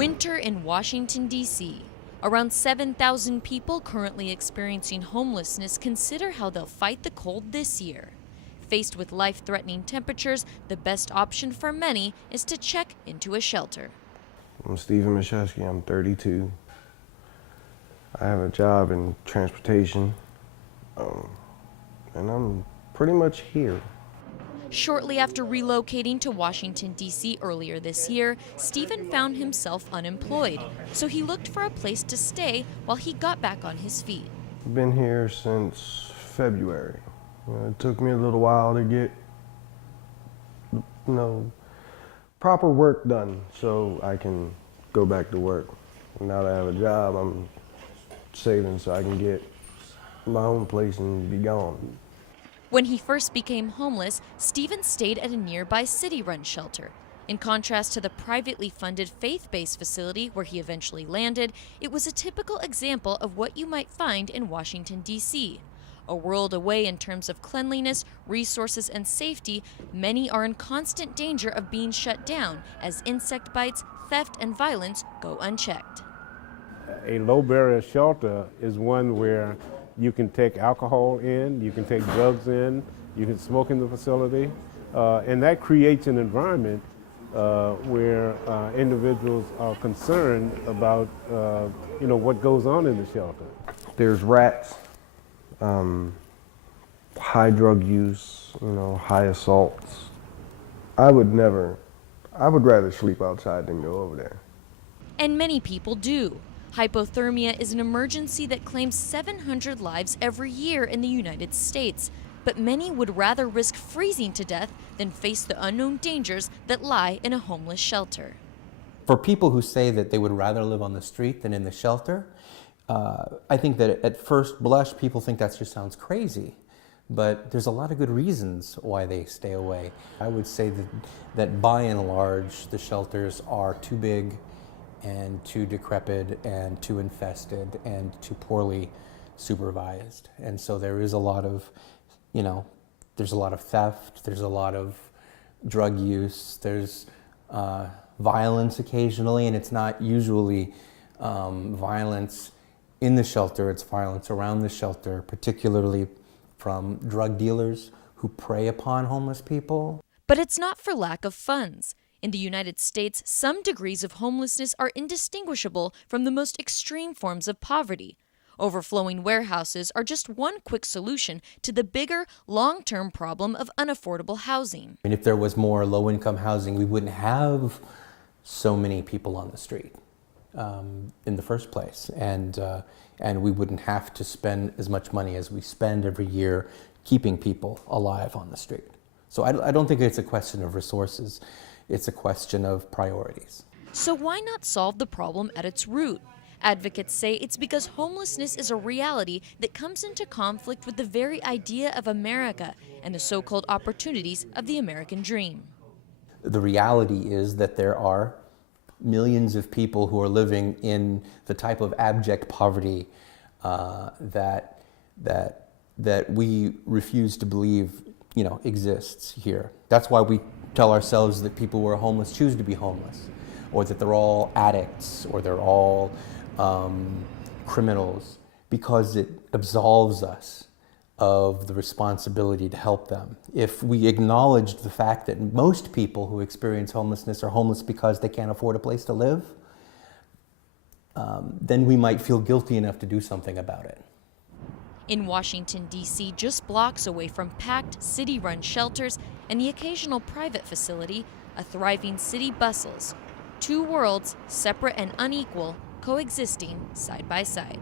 Winter in Washington, D.C. Around 7,000 people currently experiencing homelessness consider how they'll fight the cold this year. Faced with life-threatening temperatures, the best option for many is to check into a shelter. I'm Stephen Mashesky, I'm 32. I have a job in transportation, and I'm pretty much here. Shortly after relocating to Washington, D.C. earlier this year, Stephen found himself unemployed, so he looked for a place to stay while he got back on his feet. I've been here since February. It took me a little while to get, proper work done so I can go back to work. Now that I have a job, I'm saving so I can get my own place and be gone. When he first became homeless, Stephen stayed at a nearby city-run shelter. In contrast to the privately funded faith-based facility where he eventually landed, it was a typical example of what you might find in Washington, D.C. A world away in terms of cleanliness, resources, and safety, many are in constant danger of being shut down as insect bites, theft, and violence go unchecked. A low-barrier shelter is one where you can take alcohol in, you can take drugs in, you can smoke in the facility, and that creates an environment where individuals are concerned about, what goes on in the shelter. There's rats, high drug use, high assaults. I would rather sleep outside than go over there. And many people do. Hypothermia is an emergency that claims 700 lives every year in the United States. But many would rather risk freezing to death than face the unknown dangers that lie in a homeless shelter. For people who say that they would rather live on the street than in the shelter, I think that at first blush people think that just sounds crazy. But there's a lot of good reasons why they stay away. I would say that by and large the shelters are too big and too decrepit and too infested and too poorly supervised. And so there is a lot of, there's a lot of theft, there's a lot of drug use, there's violence occasionally, and it's not usually violence in the shelter, it's violence around the shelter, particularly from drug dealers who prey upon homeless people. But it's not for lack of funds. In the United States, some degrees of homelessness are indistinguishable from the most extreme forms of poverty. Overflowing warehouses are just one quick solution to the bigger, long-term problem of unaffordable housing. And if there was more low-income housing, we wouldn't have so many people on the street in the first place. And we wouldn't have to spend as much money as we spend every year keeping people alive on the street. So I don't think it's a question of resources. It's a question of priorities. So why not solve the problem at its root? Advocates say it's because homelessness is a reality that comes into conflict with the very idea of America and the so-called opportunities of the American dream. The reality is that there are millions of people who are living in the type of abject poverty that we refuse to believe, exists here. That's why we tell ourselves that people who are homeless choose to be homeless, or that they're all addicts, or they're all criminals, because it absolves us of the responsibility to help them. If we acknowledged the fact that most people who experience homelessness are homeless because they can't afford a place to live, then we might feel guilty enough to do something about it. In Washington, D.C., just blocks away from packed city-run shelters and the occasional private facility, a thriving city bustles. Two worlds, separate and unequal, coexisting side by side.